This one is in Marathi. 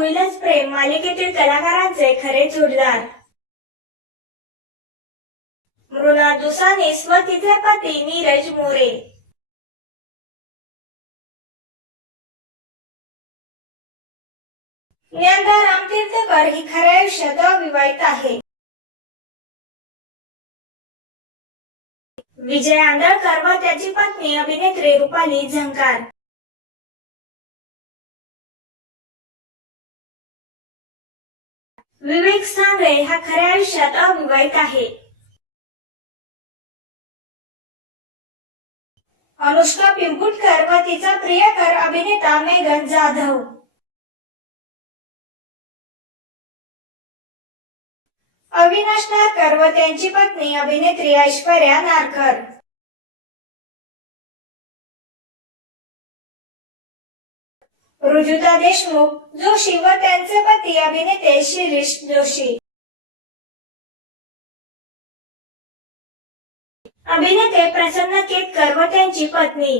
होईलच प्रेम मालिकेतील कलाकारांचे खरे जोडदार मृणाल दुसानीस व तिचे पती नीरज मोरे। ज्ञानदा रामतीर्थकर ही खऱ्या आयुष्यात अविवाहित आहे। विजय आंधळकर व त्याची पत्नी अभिनेत्री रुपाली झंकार। विवेक सांगळे हा खऱ्या आयुष्यात अविवाहित आहे। अनुष्का पिंपुटकर व तिचा प्रियकर अभिनेता मेघन जाधव। अविनाश नारकर व त्यांची पत्नी अभिनेत्री ऐश्वर्या नारकर। ऋजुता देशमुख जोशी व त्यांचे पती अभिनेते शिरीष जोशी। अभिनेते प्रसन्न केतकर व त्यांची पत्नी